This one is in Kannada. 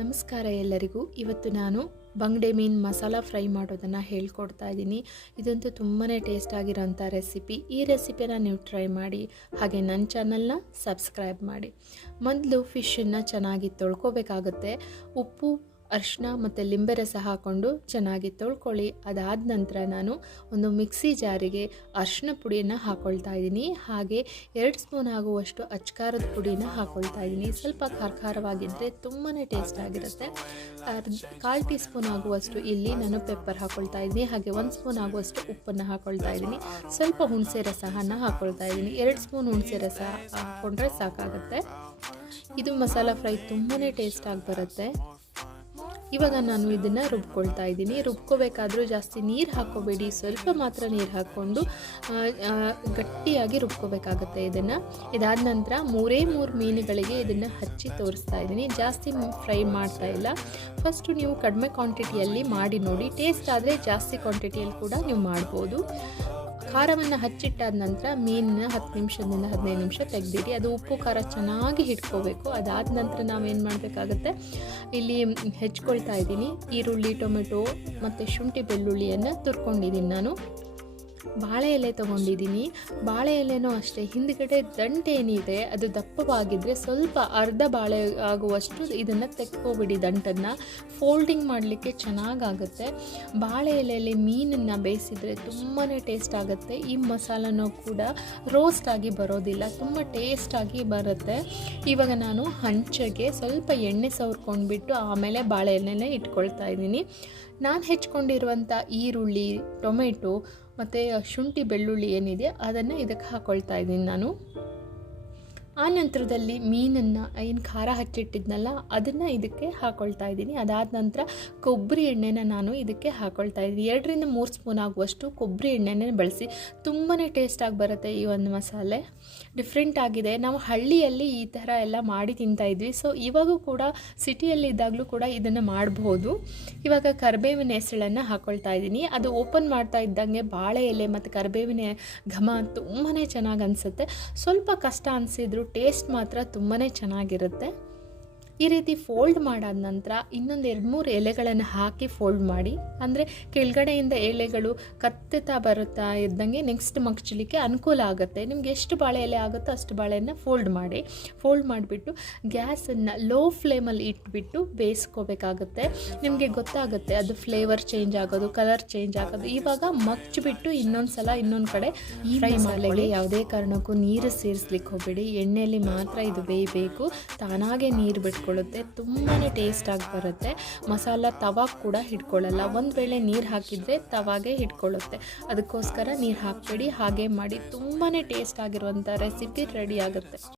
ನಮಸ್ಕಾರ ಎಲ್ಲರಿಗೂ. ಇವತ್ತು ನಾನು ಬಂಗಡೆ ಮೀನು ಮಸಾಲ ಫ್ರೈ ಮಾಡೋದನ್ನು ಹೇಳ್ಕೊಡ್ತಾ ಇದ್ದೀನಿ. ಇದಂತೂ ತುಂಬಾ ಟೇಸ್ಟ್ ಆಗಿರೋಂಥ ರೆಸಿಪಿ. ಈ ರೆಸಿಪಿನ ನೀವು ಟ್ರೈ ಮಾಡಿ, ಹಾಗೆ ನನ್ನ ಚಾನಲ್ನ ಸಬ್ಸ್ಕ್ರೈಬ್ ಮಾಡಿ. ಮೊದಲು ಫಿಶನ್ನು ಚೆನ್ನಾಗಿ ತೊಳ್ಕೊಬೇಕಾಗುತ್ತೆ. ಉಪ್ಪು ಅರಿಶಿನ ಮತ್ತು ಲಿಂಬೆ ರಸ ಹಾಕ್ಕೊಂಡು ಚೆನ್ನಾಗಿ ತೊಳ್ಕೊಳ್ಳಿ. ಅದಾದ ನಂತರ ನಾನು ಒಂದು ಮಿಕ್ಸಿ ಜಾರಿಗೆ ಅರಿಶಿನ ಪುಡಿಯನ್ನು ಹಾಕ್ಕೊಳ್ತಾ ಇದ್ದೀನಿ. ಹಾಗೆ ಎರಡು ಸ್ಪೂನ್ ಆಗುವಷ್ಟು ಅಚ್ಕಾರದ ಪುಡಿನ ಹಾಕ್ಕೊಳ್ತಾ ಇದ್ದೀನಿ. ಸ್ವಲ್ಪ ಖಾರ ಖಾರವಾಗಿದ್ದರೆ ತುಂಬಾ ಟೇಸ್ಟ್ ಆಗಿರುತ್ತೆ ಕಾಲು ಟೀ ಸ್ಪೂನ್ ಆಗುವಷ್ಟು ಇಲ್ಲಿ ನಾನು ಪೆಪ್ಪರ್ ಹಾಕ್ಕೊಳ್ತಾ ಇದ್ದೀನಿ. ಹಾಗೆ ಒಂದು ಸ್ಪೂನ್ ಆಗುವಷ್ಟು ಉಪ್ಪನ್ನು ಹಾಕ್ಕೊಳ್ತಾ ಇದ್ದೀನಿ. ಸ್ವಲ್ಪ ಹುಣಸೆ ರಸವನ್ನು ಹಾಕ್ಕೊಳ್ತಾ ಇದ್ದೀನಿ. ಎರಡು ಸ್ಪೂನ್ ಹುಣಸೆ ರಸ ಹಾಕ್ಕೊಂಡ್ರೆ ಸಾಕಾಗುತ್ತೆ. ಇದು ಮಸಾಲ ಫ್ರೈ ತುಂಬಾ ಟೇಸ್ಟಾಗಿ ಬರುತ್ತೆ. ಇವಾಗ ನಾನು ಇದನ್ನು ರುಬ್ಕೊಳ್ತಾ ಇದ್ದೀನಿ. ರುಬ್ಕೋಬೇಕಾದ್ರೂ ಜಾಸ್ತಿ ನೀರು ಹಾಕೋಬೇಡಿ. ಸ್ವಲ್ಪ ಮಾತ್ರ ನೀರು ಹಾಕ್ಕೊಂಡು ಗಟ್ಟಿಯಾಗಿ ರುಬ್ಕೋಬೇಕಾಗುತ್ತೆ ಇದನ್ನು. ಇದಾದ ನಂತರ ಮೂರೇ ಮೂರು ಮೀನುಗಳಿಗೆ ಇದನ್ನು ಹಚ್ಚಿ ತೋರಿಸ್ತಾ ಇದ್ದೀನಿ. ಜಾಸ್ತಿ ಫ್ರೈ ಮಾಡ್ತಾ ಇಲ್ಲ. ಫಸ್ಟು ನೀವು ಕಡಿಮೆ ಕ್ವಾಂಟಿಟಿಯಲ್ಲಿ ಮಾಡಿ ನೋಡಿ. ಟೇಸ್ಟ್ ಆದರೆ ಜಾಸ್ತಿ ಕ್ವಾಂಟಿಟಿಯಲ್ಲಿ ಕೂಡ ನೀವು ಮಾಡ್ಬೋದು. ಖಾರವನ್ನು ಹಚ್ಚಿಟ್ಟಾದ ನಂತರ ಮೀನನ್ನ ಹತ್ತು ನಿಮಿಷದಿಂದ ಹದಿನೈದು ನಿಮಿಷ ತೆಗೆದಿಡಿ ಅದು ಉಪ್ಪು, ಖಾರ ಚೆನ್ನಾಗಿ ಹಿಡ್ಕೋಬೇಕು ಅದಾದ ನಂತರ ನಾವೇನು ಮಾಡಬೇಕಾಗತ್ತೆ, ಇಲ್ಲಿ ಹೆಚ್ಕೊಳ್ತಾ ಇದ್ದೀನಿ ಈರುಳ್ಳಿ, ಟೊಮೆಟೊ ಮತ್ತು ಶುಂಠಿ ಬೆಳ್ಳುಳ್ಳಿಯನ್ನು ತುರ್ಕೊಂಡಿದ್ದೀನಿ ನಾನು. ಬಾಳೆ ಎಲೆ ತೊಗೊಂಡಿದ್ದೀನಿ. ಬಾಳೆ ಎಲೆನೂ ಅಷ್ಟೇ, ಹಿಂದ್ಗಡೆ ದಂಟೇನಿದೆ ಅದು ದಪ್ಪವಾಗಿದ್ದರೆ ಸ್ವಲ್ಪ ಅರ್ಧ ಬಾಳೆ ಆಗುವಷ್ಟು ಇದನ್ನು ತೆಕ್ಕೋಬಿಡಿ ದಂಟನ್ನು. ಫೋಲ್ಡಿಂಗ್ ಮಾಡಲಿಕ್ಕೆ ಚೆನ್ನಾಗಾಗುತ್ತೆ. ಬಾಳೆ ಎಲೆಯಲ್ಲಿ ಮೀನನ್ನು ಬೇಯಿಸಿದರೆ ತುಂಬಾ ಟೇಸ್ಟ್ ಆಗುತ್ತೆ. ಈ ಮಸಾಲನೂ ಕೂಡ ರೋಸ್ಟ್ ಆಗಿ ಬರೋದಿಲ್ಲ, ತುಂಬ ಟೇಸ್ಟಾಗಿ ಬರುತ್ತೆ. ಇವಾಗ ನಾನು ಹಂಚಗೆ ಸ್ವಲ್ಪ ಎಣ್ಣೆ ಸವರ್ಕೊಂಡ್ಬಿಟ್ಟು ಆಮೇಲೆ ಬಾಳೆ ಎಲೆನೇ ಇಟ್ಕೊಳ್ತಾ ಇದ್ದೀನಿ. ನಾನು ಹೆಚ್ಕೊಂಡಿರುವಂಥ ಈರುಳ್ಳಿ, ಟೊಮೆಟೊ ಮತ್ತು ಶುಂಠಿ ಬೆಳ್ಳುಳ್ಳಿ ಏನಿದೆ ಅದನ್ನು ಇದಕ್ಕೆ ಹಾಕ್ಕೊಳ್ತಾ ಇದ್ದೀನಿ ನಾನು. ಆ ನಂತರದಲ್ಲಿ ಮೀನನ್ನು ಏನು ಖಾರ ಹಚ್ಚಿಟ್ಟಿದ್ನಲ್ಲ, ಅದನ್ನು ಇದಕ್ಕೆ ಹಾಕ್ಕೊಳ್ತಾ ಇದ್ದೀನಿ. ಅದಾದ ನಂತರ ಕೊಬ್ಬರಿ ಎಣ್ಣೆನ ನಾನು ಇದಕ್ಕೆ ಹಾಕ್ಕೊಳ್ತಾ ಇದ್ದೀನಿ. ಎರಡರಿಂದ ಮೂರು ಸ್ಪೂನ್ ಆಗುವಷ್ಟು ಕೊಬ್ಬರಿ ಎಣ್ಣೆನೇ ಬಳಸಿ ತುಂಬಾ ಟೇಸ್ಟಾಗಿ ಬರುತ್ತೆ ಈ ಒಂದು ಮಸಾಲೆ. ಡಿಫ್ರೆಂಟ್ ಆಗಿದೆ. ನಾವು ಹಳ್ಳಿಯಲ್ಲಿ ಈ ಥರ ಎಲ್ಲ ಮಾಡಿ ತಿಂತಾ ಇದ್ವಿ. ಸೊ ಇವಾಗೂ ಕೂಡ ಸಿಟಿಯಲ್ಲಿ ಇದ್ದಾಗಲೂ ಕೂಡ ಇದನ್ನು ಮಾಡಬಹುದು ಇವಾಗ ಕರಿಬೇವಿನ ಹೆಸಳನ್ನು ಹಾಕ್ಕೊಳ್ತಾ ಇದ್ದೀನಿ. ಅದು ಓಪನ್ ಮಾಡ್ತಾ ಇದ್ದಂಗೆ ಬಾಳೆ ಎಲೆ ಮತ್ತು ಕರಿಬೇವಿನ ಘಮ ತುಂಬಾ ಚೆನ್ನಾಗಿ ಅನಿಸುತ್ತೆ. ಸ್ವಲ್ಪ ಕಷ್ಟ ಅನಿಸಿದ್ರು ಟೇಸ್ಟ್ ಮಾತ್ರ ತುಂಬಾ ಚೆನ್ನಾಗಿರುತ್ತೆ. ಈ ರೀತಿ ಫೋಲ್ಡ್ ಮಾಡಾದ ನಂತರ ಇನ್ನೊಂದು ಎರಡು ಮೂರು ಎಲೆಗಳನ್ನು ಹಾಕಿ ಫೋಲ್ಡ್ ಮಾಡಿ ಅಂದರೆ ಕೆಳಗಡೆಯಿಂದ ಎಲೆಗಳು ಕತ್ತುತ್ತಾ ಬರುತ್ತಾ ಇದ್ದಂಗೆ ನೆಕ್ಸ್ಟ್ ಮಗ್ಚಲಿಕ್ಕೆ ಅನುಕೂಲ ಆಗುತ್ತೆ. ನಿಮ್ಗೆ ಎಷ್ಟು ಬಾಳೆ ಎಲೆ ಆಗುತ್ತೋ ಅಷ್ಟು ಬಾಳೆಯನ್ನು ಫೋಲ್ಡ್ ಮಾಡಿ. ಫೋಲ್ಡ್ ಮಾಡಿಬಿಟ್ಟು ಗ್ಯಾಸನ್ನು ಲೋ ಫ್ಲೇಮಲ್ಲಿ ಇಟ್ಬಿಟ್ಟು ಬೇಯಿಸ್ಕೋಬೇಕಾಗುತ್ತೆ. ನಿಮಗೆ ಗೊತ್ತಾಗುತ್ತೆ ಅದು ಫ್ಲೇವರ್ ಚೇಂಜ್ ಆಗೋದು ಕಲರ್ ಚೇಂಜ್ ಆಗೋದು. ಇವಾಗ ಮಗ್ಚಿಬಿಟ್ಟು ಇನ್ನೊಂದು ಸಲ ಇನ್ನೊಂದು ಕಡೆ ಫ್ರೈ ಮಾಡಲಿಕ್ಕೆ ಯಾವುದೇ ಕಾರಣಕ್ಕೂ ನೀರು ಸೇರಿಸ್ಲಿಕ್ಕೆ ಹೋಗಬೇಡಿ. ಎಣ್ಣೆಯಲ್ಲಿ ಮಾತ್ರ ಇದು ಬೇಯಬೇಕು. ತಾನಾಗೆ ನೀರು ಬಿಟ್ಕೊಳ್ಳುತ್ತೆ ತುಂಬಾ ಟೇಸ್ಟಾಗಿ ಬರುತ್ತೆ. ಮಸಾಲ ತವಾ ಕೂಡ ಹಿಡ್ಕೊಳ್ಳಲ್ಲ. ಒಂದು ವೇಳೆ ನೀರು ಹಾಕಿದರೆ ತವಾಗೆ ಹಿಡ್ಕೊಳ್ಳುತ್ತೆ. ಅದಕ್ಕೋಸ್ಕರ ನೀರು ಹಾಕಬೇಡಿ. ಹಾಗೆ ಮಾಡಿ ತುಂಬಾ ಟೇಸ್ಟ್ ಆಗಿರುವಂಥ ರೆಸಿಪಿ ರೆಡಿ ಆಗುತ್ತೆ.